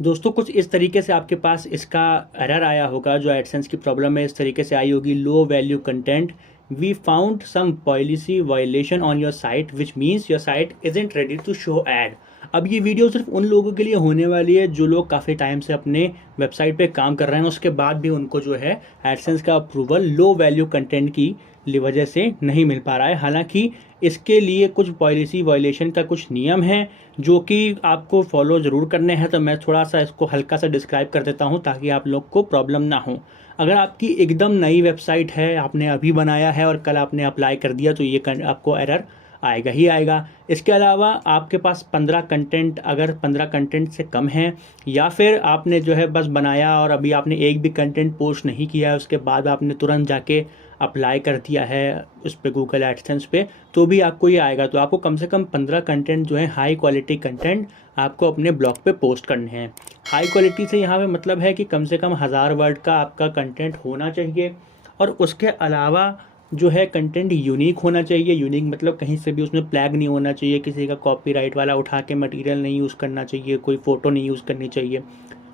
दोस्तों कुछ इस तरीके से आपके पास इसका एरर आया होगा, जो एडसेंस की प्रॉब्लम है इस तरीके से आई होगी। Low value content, we found some policy violation on your site which means your site isn't ready to show ad. अब ये वीडियो सिर्फ उन लोगों के लिए होने वाली है जो लोग काफ़ी टाइम से अपने वेबसाइट पे काम कर रहे हैं, उसके बाद भी उनको जो है एडसेंस का अप्रूवल लो वैल्यू कंटेंट की वजह से नहीं मिल पा रहा है। हालांकि इसके लिए कुछ पॉलिसी वायलेशन का कुछ नियम है जो कि आपको फॉलो ज़रूर करने हैं, तो मैं थोड़ा सा इसको हल्का सा डिस्क्राइब कर देता हूं ताकि आप लोग को प्रॉब्लम ना हो। अगर आपकी एकदम नई वेबसाइट है, आपने अभी बनाया है और कल आपने अप्लाई कर दिया, तो ये आपको एरर आएगा ही आएगा। इसके अलावा आपके पास 15 कंटेंट, अगर 15 कंटेंट से कम है, या फिर आपने जो है बस बनाया और अभी आपने एक भी कंटेंट पोस्ट नहीं किया है, उसके बाद आपने तुरंत जाके अप्लाई कर दिया है उस पर गूगल एडसेंस पे, तो भी आपको ये आएगा। तो आपको कम से कम 15 कंटेंट जो है हाई क्वालिटी कंटेंट आपको अपने ब्लॉग पे पोस्ट करने हैं। हाई क्वालिटी से यहाँ पे मतलब है कि कम से कम 1000 वर्ड का आपका कंटेंट होना चाहिए, और उसके अलावा जो है कंटेंट यूनिक होना चाहिए। यूनिक मतलब कहीं से भी उसमें प्लैग नहीं होना चाहिए, किसी का कॉपीराइट वाला उठा के मटेरियल नहीं यूज़ करना चाहिए, कोई फ़ोटो नहीं यूज़ करनी चाहिए।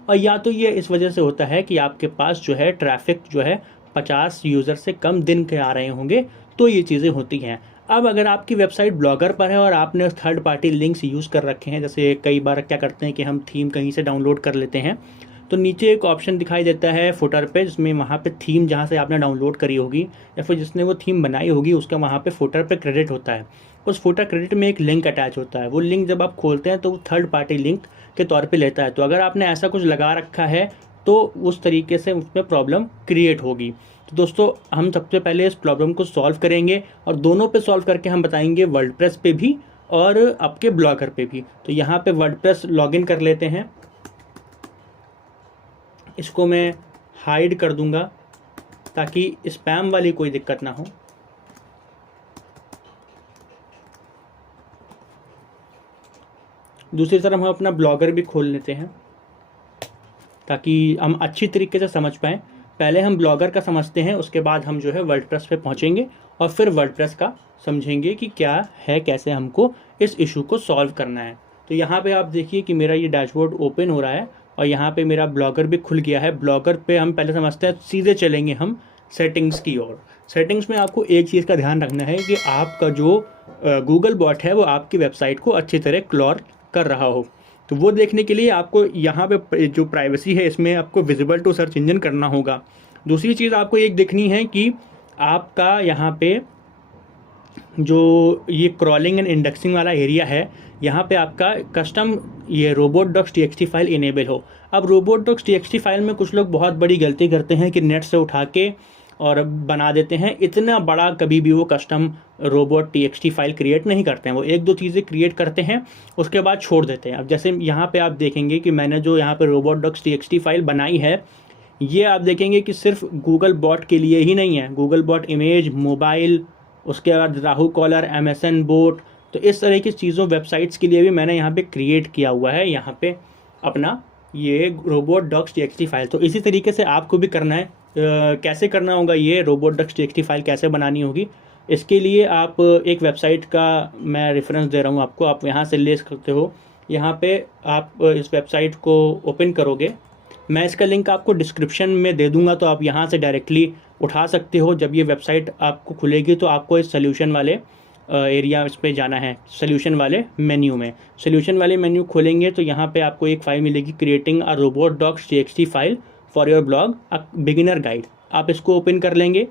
और या तो ये इस वजह से होता है कि आपके पास जो है ट्रैफिक जो है 50 यूज़र से कम दिन के आ रहे होंगे, तो ये चीज़ें होती हैं। अब अगर आपकी वेबसाइट ब्लॉगर पर है और आपने थर्ड पार्टी लिंक्स यूज़ कर रखे हैं, जैसे कई बार क्या करते हैं कि हम थीम कहीं से डाउनलोड कर लेते हैं, तो नीचे एक ऑप्शन दिखाई देता है फुटर पे, जिसमें वहाँ पे थीम जहाँ से आपने डाउनलोड करी होगी या फिर जिसने वो थीम बनाई होगी उसका वहाँ पे फुटर पे क्रेडिट होता है। उस फुटर क्रेडिट में एक लिंक अटैच होता है। वो लिंक जब आप खोलते हैं तो वो थर्ड पार्टी लिंक के तौर पे लेता है। तो अगर आपने ऐसा कुछ लगा रखा है तो उस तरीके से उसमें प्रॉब्लम क्रिएट होगी। तो दोस्तों हम सबसे पहले इस प्रॉब्लम को सॉल्व करेंगे, और दोनों पे सॉल्व करके हम बताएंगे वर्डप्रेस पे भी और आपके ब्लॉगर पे भी। तो यहाँ पे वर्डप्रेस लॉगिन कर लेते हैं। इसको मैं हाइड कर दूंगा ताकि स्पैम वाली कोई दिक्कत ना हो। दूसरी तरफ हम अपना ब्लॉगर भी खोल लेते हैं ताकि हम अच्छी तरीके से समझ पाएँ। पहले हम ब्लॉगर का समझते हैं, उसके बाद हम जो है वर्डप्रेस पे पहुंचेंगे और फिर वर्डप्रेस का समझेंगे कि क्या है, कैसे हमको इस इशू को सॉल्व करना है। तो यहाँ पे आप देखिए कि मेरा ये डैशबोर्ड ओपन हो रहा है और यहाँ पे मेरा ब्लॉगर भी खुल गया है। ब्लॉगर पे हम पहले समझते हैं, सीधे चलेंगे हम सेटिंग्स की ओर। सेटिंग्स में आपको एक चीज़ का ध्यान रखना है कि आपका जो गूगल बॉट है वो आपकी वेबसाइट को अच्छी तरह क्लॉर कर रहा हो। तो वो देखने के लिए आपको यहाँ पे जो प्राइवेसी है इसमें आपको विजिबल टू सर्च इंजन करना होगा। दूसरी चीज़ आपको एक देखनी है कि आपका यहाँ पे जो ये क्रॉलिंग एंड इंडेक्सिंग वाला एरिया है, यहाँ पे आपका कस्टम ये robot.txt फाइल इनेबल हो। अब robot.txt फाइल में कुछ लोग बहुत बड़ी गलती करते हैं कि नेट से उठा के और बना देते हैं। इतना बड़ा कभी भी वो कस्टम robot.txt फाइल क्रिएट नहीं करते हैं। वो एक दो चीज़ें क्रिएट करते हैं, उसके बाद छोड़ देते हैं। अब जैसे यहाँ पे आप देखेंगे कि मैंने जो यहाँ पे robot.txt फाइल बनाई है, ये आप देखेंगे कि सिर्फ गूगल बॉट के लिए ही नहीं है। गूगल बॉट इमेज, मोबाइल, उसके बाद राहू कॉलर, MSN बोट, तो इस तरह की चीज़ों वेबसाइट्स के लिए भी मैंने यहाँ पे क्रिएट किया हुआ है यहाँ पे अपना ये robot.txt फाइल। तो इसी तरीके से आपको भी करना है। कैसे करना होगा, ये robot.txt फाइल कैसे बनानी होगी, इसके लिए आप एक वेबसाइट का मैं रेफरेंस दे रहा हूँ आपको, आप यहाँ से ले सकते हो। यहाँ पे आप इस वेबसाइट को ओपन करोगे, मैं इसका लिंक आपको डिस्क्रिप्शन में दे दूंगा, तो आप यहाँ से डायरेक्टली उठा सकते हो। जब ये वेबसाइट आपको खुलेगी तो आपको इस सोल्यूशन वाले एरिया इस पे जाना है, सोल्यूशन वाले मेन्यू में। सोल्यूशन वाले मेन्यू खोलेंगे तो यहाँ पे आपको एक फ़ाइल मिलेगी, creating a robot.txt file for your blog a beginner guide. आप इसको ओपन कर लेंगे।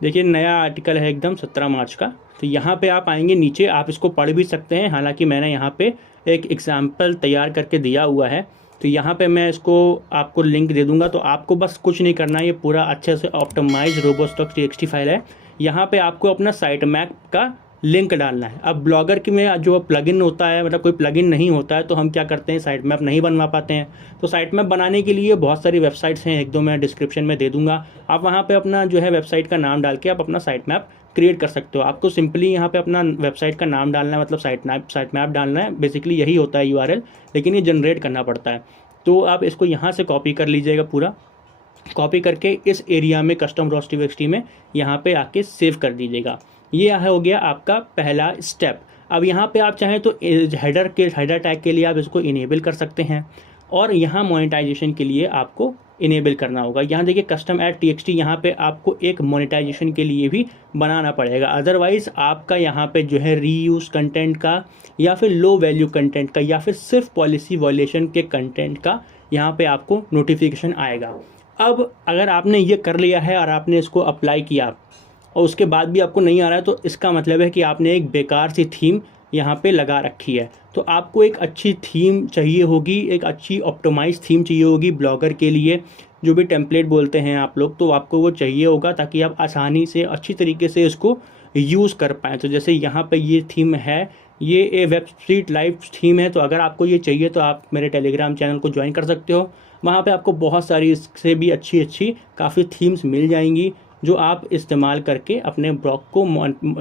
देखिए नया आर्टिकल है एकदम 17 मार्च का। तो यहाँ पे आप आएंगे नीचे, आप इसको पढ़ भी सकते हैं, हालांकि मैंने यहाँ पे एक एग्जाम्पल तैयार करके दिया हुआ है। तो यहाँ पे मैं इसको आपको लिंक दे दूंगा, तो आपको बस कुछ नहीं करना है, ये पूरा अच्छे से ऑप्टिमाइज robot.txt फाइल है। यहाँ पे आपको अपना साइट मैप का लिंक डालना है। अब ब्लॉगर की में जो प्लगइन होता है, मतलब कोई प्लगइन नहीं होता है, तो हम क्या करते हैं, साइट मैप नहीं बनवा पाते हैं। तो साइट मैप बनाने के लिए बहुत सारी वेबसाइट्स हैं, एक दो मैं डिस्क्रिप्शन में दे दूंगा। आप वहाँ पे अपना जो है वेबसाइट का नाम डाल के आप अपना साइट मैप क्रिएट कर सकते हो। आपको सिंपली यहाँ पे अपना वेबसाइट का नाम डालना है, मतलब साइट मैप डालना है, बेसिकली यही होता है URL, लेकिन ये जनरेट करना पड़ता है। तो आप इसको यहाँ से कॉपी कर लीजिएगा, पूरा कॉपी करके इस एरिया में कस्टम robots.txt में यहाँ पे आके सेव कर दीजिएगा। ये हो गया आपका पहला स्टेप। अब यहाँ पे आप चाहें तो हेडर टैग के लिए आप इसको इनेबल कर सकते हैं। और यहाँ मोनेटाइजेशन के लिए आपको इनेबल करना होगा। यहाँ देखिए कस्टम एड TXT, यहाँ पे आपको एक मोनेटाइजेशन के लिए भी बनाना पड़ेगा, अदरवाइज़ आपका यहाँ पे जो है रीयूज कंटेंट का या फिर लो वैल्यू कंटेंट का या फिर सिर्फ पॉलिसी वॉयलेशन के कंटेंट का यहाँ पे आपको नोटिफिकेशन आएगा। अब अगर आपने ये कर लिया है और आपने इसको अप्लाई किया और उसके बाद भी आपको नहीं आ रहा है, तो इसका मतलब है कि आपने एक बेकार सी थीम यहाँ पे लगा रखी है। तो आपको एक अच्छी थीम चाहिए होगी, एक अच्छी ऑप्टिमाइज थीम चाहिए होगी ब्लॉगर के लिए, जो भी टेम्पलेट बोलते हैं आप लोग, तो आपको वो चाहिए होगा ताकि आप आसानी से अच्छी तरीके से इसको यूज़ कर पाएँ। तो जैसे यहाँ पे ये थीम है, ये वेबसाइट लाइव थीम है, तो अगर आपको ये चाहिए तो आप मेरे टेलीग्राम चैनल को ज्वाइन कर सकते हो। वहाँ पे आपको बहुत सारी इससे भी अच्छी काफ़ी थीम्स मिल जाएंगी जो आप इस्तेमाल करके अपने ब्लॉग को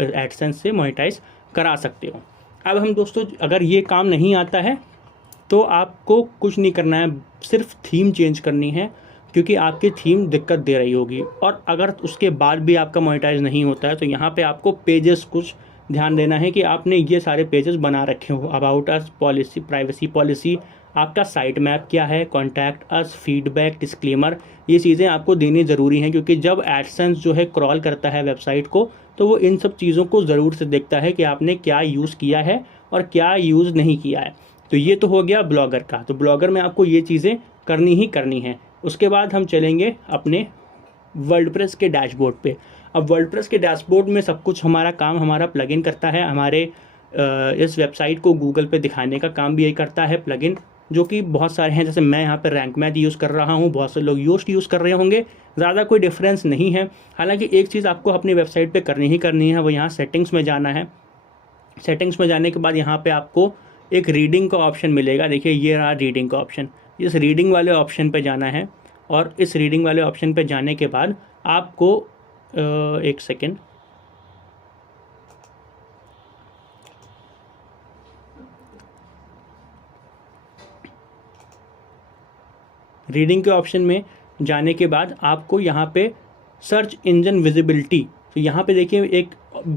एडसेंस से मोनेटाइज करा सकते हो। अब हम दोस्तों, अगर ये काम नहीं आता है तो आपको कुछ नहीं करना है, सिर्फ थीम चेंज करनी है, क्योंकि आपकी थीम दिक्कत दे रही होगी। और अगर उसके बाद भी आपका मोनेटाइज नहीं होता है तो यहाँ पे आपको पेजेस कुछ ध्यान देना है कि आपने ये सारे पेजेस बना रखे हो। About us, policy, privacy policy, आपका साइट मैप क्या है, कॉन्टैक्ट अस, फीडबैक, डिस्क्लेमर, ये चीज़ें आपको देनी ज़रूरी हैं, क्योंकि जब एडसेंस जो है क्रॉल करता है वेबसाइट को तो वो इन सब चीज़ों को ज़रूर से देखता है कि आपने क्या यूज़ किया है और क्या यूज़ नहीं किया है। तो ये तो हो गया ब्लॉगर का। तो ब्लॉगर में आपको ये चीज़ें करनी ही करनी है। उसके बाद हम चलेंगे अपने वर्डप्रेस के डैशबोर्ड पे। अब वर्डप्रेस के डैशबोर्ड में सब कुछ हमारा काम हमारा प्लगइन करता है। हमारे इस वेबसाइट को गूगल पे दिखाने का काम भी यही करता है प्लगइन, जो कि बहुत सारे हैं। जैसे मैं यहाँ पर रैंक मैथ यूज़ कर रहा हूँ, बहुत से लोग योस्ट यूज़ कर रहे होंगे, ज़्यादा कोई डिफरेंस नहीं है। हालांकि एक चीज़ आपको अपनी वेबसाइट पे करनी ही करनी है, वो यहाँ सेटिंग्स में जाना है। सेटिंग्स में जाने के बाद यहाँ पे आपको एक रीडिंग का ऑप्शन मिलेगा। देखिए ये रहा रीडिंग का ऑप्शन, इस रीडिंग वाले ऑप्शन पे जाना है। और इस रीडिंग वाले ऑप्शन पे जाने के बाद आपको एक सेकेंड, रीडिंग के ऑप्शन में जाने के बाद आपको यहाँ पे सर्च इंजन विजिबिलिटी, तो यहाँ पे देखिए एक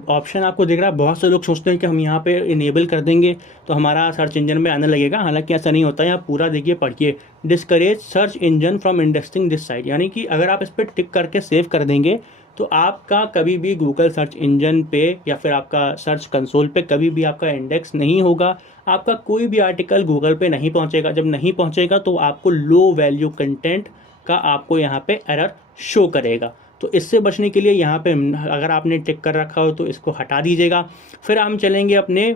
ऑप्शन आपको दिख रहा है। बहुत से लोग सोचते हैं कि हम यहाँ पे इनेबल कर देंगे तो हमारा सर्च इंजन में आने लगेगा, हालांकि ऐसा नहीं होता है। यहाँ पूरा देखिए, पढ़िए, discourage search engine from indexing this site, यानी कि अगर आप इस पर टिक करके सेव कर देंगे तो आपका कभी भी गूगल सर्च इंजन पे या फिर आपका सर्च कंसोल पे कभी भी आपका इंडेक्स नहीं होगा, आपका कोई भी आर्टिकल गूगल पे नहीं पहुंचेगा। जब नहीं पहुंचेगा तो आपको लो वैल्यू कंटेंट का आपको यहाँ पे एरर शो करेगा। तो इससे बचने के लिए यहाँ पे अगर आपने टिक कर रखा हो तो इसको हटा दीजिएगा। फिर हम चलेंगे अपने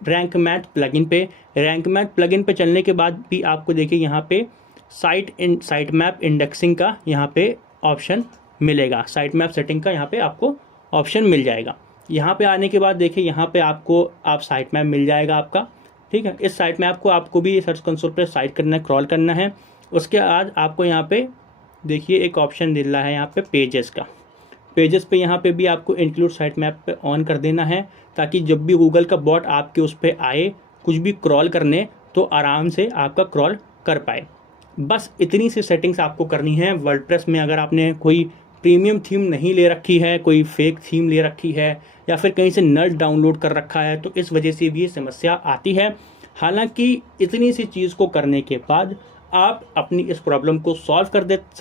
रैंक मैथ प्लगइन पे। रैंक मैथ प्लगइन पे चलने के बाद भी आपको देखिए यहाँ पे साइट मैप इंडेक्सिंग का यहाँ पे ऑप्शन मिलेगा, साइट मैप सेटिंग का यहाँ पे आपको ऑप्शन मिल जाएगा। यहाँ पे आने के बाद देखिए यहाँ पे आपको साइट मैप मिल जाएगा आपका, ठीक है। इस साइट मैप को आपको भी सर्च कंसोल पे साइट करना है, क्रॉल करना है। उसके बाद आपको यहाँ पे देखिए एक ऑप्शन मिल रहा है यहाँ पे पेजेस का। पेजेस पे यहाँ पे भी आपको इंक्लूड साइट मैप पे ऑन कर देना है, ताकि जब भी गूगल का बॉट आपके उस पर आए कुछ भी क्रॉल करने तो आराम से आपका क्रॉल कर पाए। बस इतनी सी सेटिंग्स आपको करनी है वर्डप्रेस में। अगर आपने कोई प्रीमियम थीम नहीं ले रखी है, कोई फेक थीम ले रखी है या फिर कहीं से नट डाउनलोड कर रखा है, तो इस वजह से भी ये समस्या आती है। हालांकि इतनी सी चीज़ को करने के बाद आप अपनी इस प्रॉब्लम को सॉल्व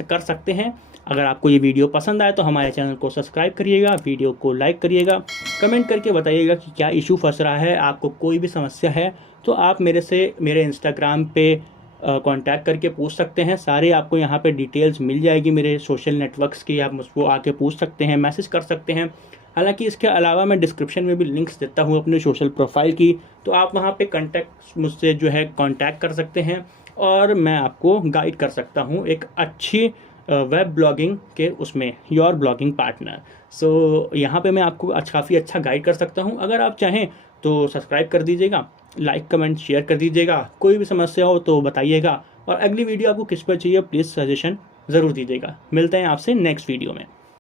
कर सकते हैं। अगर आपको ये वीडियो पसंद आए तो हमारे चैनल को सब्सक्राइब करिएगा, वीडियो को लाइक करिएगा, कमेंट करके बताइएगा कि क्या इशू फंस रहा है। आपको कोई भी समस्या है तो आप मेरे इंस्टाग्राम पे कांटेक्ट करके पूछ सकते हैं। सारे आपको यहाँ पे डिटेल्स मिल जाएगी मेरे सोशल नेटवर्क्स की, आप मुझको आके पूछ सकते हैं, मैसेज कर सकते हैं। हालांकि इसके अलावा मैं डिस्क्रिप्शन में भी लिंक्स देता हूँ अपने सोशल प्रोफाइल की, तो आप वहाँ पे मुझसे जो है कांटेक्ट कर सकते हैं और मैं आपको गाइड कर सकता हूँ एक अच्छी वेब ब्लॉगिंग के उसमें, योर ब्लॉगिंग पार्टनर। सो यहाँ पे मैं आपको काफ़ी अच्छा गाइड कर सकता हूँ। अगर आप चाहें तो सब्सक्राइब कर दीजिएगा, लाइक कमेंट शेयर कर दीजिएगा, कोई भी समस्या हो तो बताइएगा, और अगली वीडियो आपको किस पर चाहिए प्लीज़ सजेशन ज़रूर दीजिएगा। मिलते हैं आपसे नेक्स्ट वीडियो में।